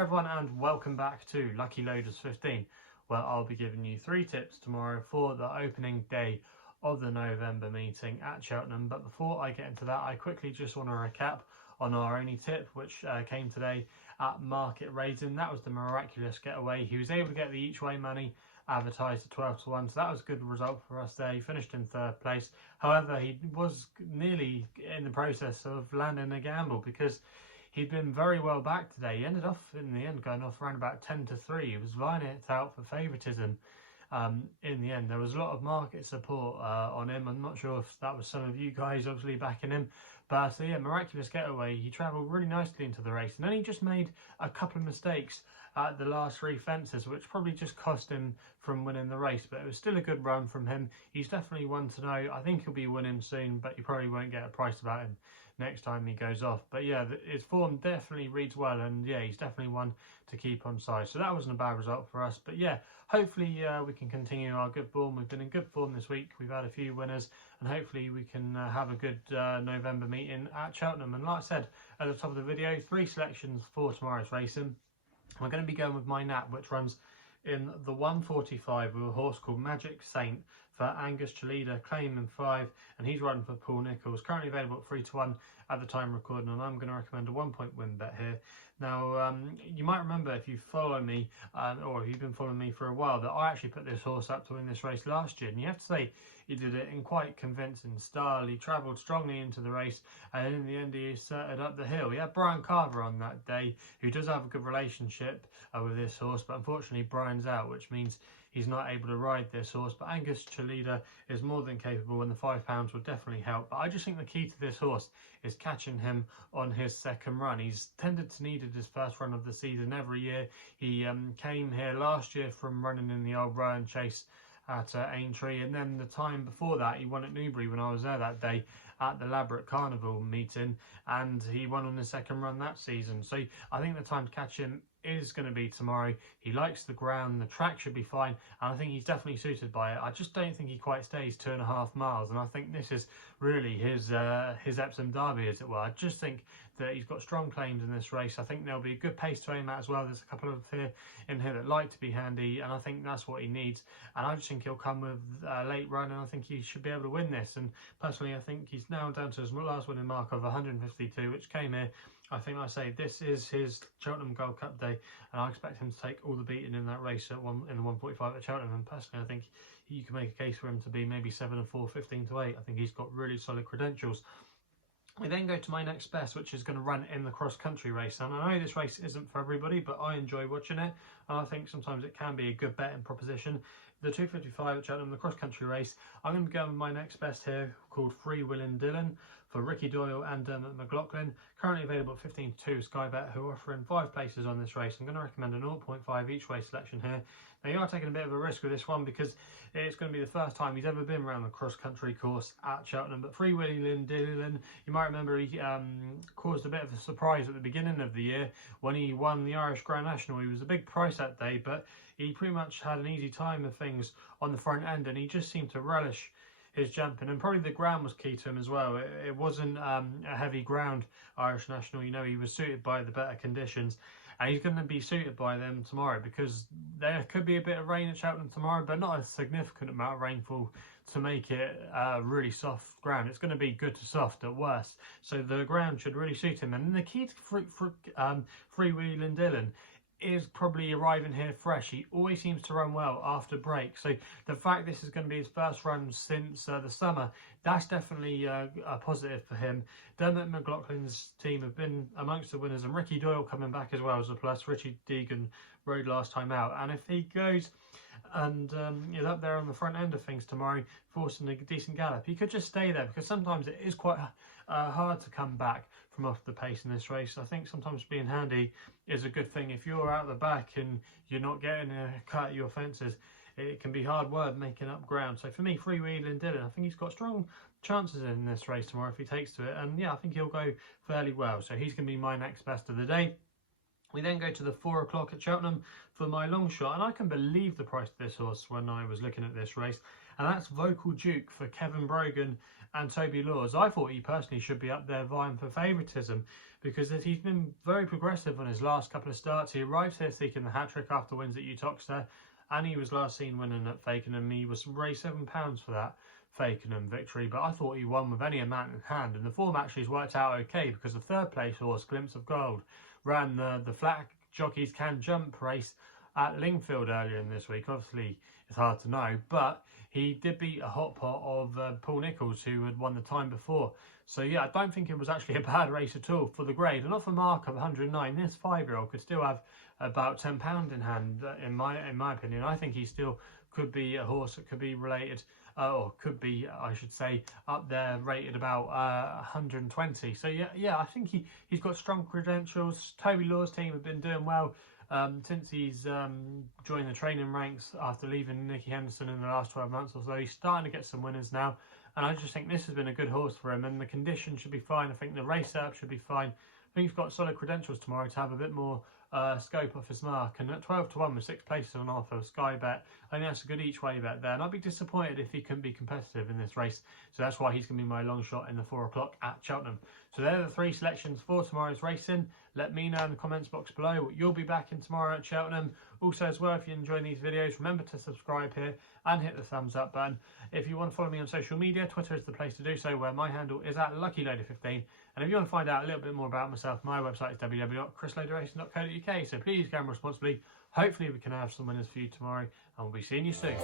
Hi everyone and welcome back to Lucky Loaders 15, where I'll be giving you 3 tips tomorrow for the opening day of the November meeting at Cheltenham. But before I get into that, I quickly just want to recap on our only tip, which came today at market raising. That was the miraculous getaway. He was able to get the each way money advertised at 12 to 1, so that was a good result for us there. He finished in 3rd place. However, he was nearly in the process of landing a gamble because he'd been very well back today. He ended off in the end going off around about 10 to 3. He was lining it out for favouritism. In the end, there was a lot of market support on him. I'm not sure if that was some of you guys obviously backing him, but yeah, miraculous getaway. He travelled really nicely into the race, and then he just made a couple of mistakes at the last 3 fences, which probably just cost him from winning the race. But it was still a good run from him. He's definitely one to know. I think he'll be winning soon, but you probably won't get a price about him next time he goes off. But yeah, his form definitely reads well, and yeah, he's definitely one to keep on side. So that wasn't a bad result for us. But yeah, hopefully we can continue our good form. We've been in good form this week. We've had a few winners, and hopefully we can have a good November meeting at Cheltenham. And like I said at the top of the video, 3 selections for tomorrow's racing. We're going to be going with my nap, which runs in the 145 with a horse called Magic Saint for Angus Cheltenham, claiming 5, and he's riding for Paul Nicholls. Currently available at 3 to 1 at the time recording, and I'm going to recommend a 1-point win bet here. Now, you might remember if you follow me, or if you've been following me for a while, that I actually put this horse up to win this race last year, and you have to say he did it in quite convincing style. He travelled strongly into the race, and in the end he started up the hill. He had Brian Carver on that day, who does have a good relationship with this horse, but unfortunately Brian's out, which means he's not able to ride this horse. But Angus Cheltenham is more than capable, and the £5 will definitely help. But I just think the key to this horse is catching him on his second run. He's tended to need his first run of the season every year. He came here last year from running in the old Rowan Chase at Aintree, and then the time before that he won at Newbury when I was there that day at the Labrador Carnival meeting, and he won on the second run that season. So I think the time to catch him is going to be tomorrow. He likes the ground, the track should be fine, and I think he's definitely suited by it. I just don't think he quite stays 2.5 miles, and I think this is really his Epsom Derby, as it were. I just think that he's got strong claims in this race. I think there'll be a good pace to aim at as well. There's a couple of in here that like to be handy, and I think that's what he needs. And I just think he'll come with a late run, and I think he should be able to win this. And personally, I think he's now down to his last winning mark of 152, which came here. I think I say this is his Cheltenham Gold Cup day, and I expect him to take all the beating in that race in the 145 at Cheltenham. And personally, I think you can make a case for him to be maybe 7 4, 15 to 8. I think he's got really solid credentials. We then go to my next best, which is going to run in the cross-country race. And I know this race isn't for everybody, but I enjoy watching it, and I think sometimes it can be a good betting proposition. The 255 at Cheltenham, the cross-country race, I'm going to go with my next best here, called Freewheelin for Ricky Doyle and Dermot McLaughlin. Currently available at 15 to 2 SkyBet, who are offering 5 places on this race. I'm going to recommend a 0.5 each way selection here. Now, you are taking a bit of a risk with this one because it's going to be the first time he's ever been around the cross-country course at Cheltenham. But Freewheelin, you might remember he caused a bit of a surprise at the beginning of the year when he won the Irish Grand National. He was a big price that day, but he pretty much had an easy time of things on the front end, and he just seemed to relish his jumping, and probably the ground was key to him as well. It wasn't a heavy ground Irish National. You know, he was suited by the better conditions, and he's going to be suited by them tomorrow, because there could be a bit of rain at Cheltenham tomorrow, but not a significant amount of rainfall to make it really soft ground. It's going to be good to soft at worst, so the ground should really suit him. And the key to Freewheelin Dylan is probably arriving here fresh. He always seems to run well after break, so the fact this is going to be his first run since the summer, that's definitely a positive for him. Dermot McLaughlin's team have been amongst the winners, and Ricky Doyle coming back as well as a plus. Richie Deegan rode last time out, and if he goes and is up there on the front end of things tomorrow, forcing a decent gallop, he could just stay there, because sometimes it is quite hard to come back from off the pace in this race. I think sometimes being handy is a good thing. If you're out the back and you're not getting a cut at your fences, it can be hard work making up ground. So for me, Freewheelin Dylan, I think he's got strong chances in this race tomorrow if he takes to it, and yeah, I think he'll go fairly well. So he's going to be my next best of the day. We then go to the 4 o'clock at Cheltenham for my long shot, and I can believe the price of this horse when I was looking at this race, and that's Vocal Duke for Kevin Brogan and Toby Laws. I thought he personally should be up there vying for favouritism, because he's been very progressive on his last couple of starts. He arrived here seeking the hat-trick after wins at Utoxeter, and he was last seen winning at Fakenham. He was raised £7 for that Fakenham victory, but I thought he won with any amount in hand, and the form actually has worked out okay, because the third place horse, Glimpse of Gold, ran the flat jockeys can jump race at Lingfield earlier in this week. Obviously it's hard to know, but he did beat a hot pot of Paul Nicholls, who had won the time before. So yeah, I don't think it was actually a bad race at all for the grade, and off a mark of 109, this 5-year-old could still have about £10 in hand, in my opinion. I think he still could be a horse that could be related, or could be, I should say, up there rated about 120. So yeah, I think he's got strong credentials. Toby Law's team have been doing well since he's joined the training ranks after leaving Nicky Henderson in the last 12 months or so. He's starting to get some winners now, and I just think this has been a good horse for him, and the condition should be fine. I think the race setup should be fine. I think he's got solid credentials tomorrow to have a bit more scope off his mark, and at 12 to 1 with 6 places on offer of SkyBet, I think that's a good each way bet there, and I'd be disappointed if he couldn't be competitive in this race. So that's why he's going to be my long shot in the 4 o'clock at Cheltenham. So they're the 3 selections for tomorrow's racing. Let me know in the comments box below what you'll be back in tomorrow at Cheltenham. Also as well, if you're enjoying these videos, remember to subscribe here and hit the thumbs up button. If you want to follow me on social media, Twitter is the place to do so, where my handle is at LuckyLoader15. And if you want to find out a little bit more about myself, my website is www.chrisloaderracing.co.uk. So please gamble responsibly. Hopefully we can have some winners for you tomorrow, and we'll be seeing you soon.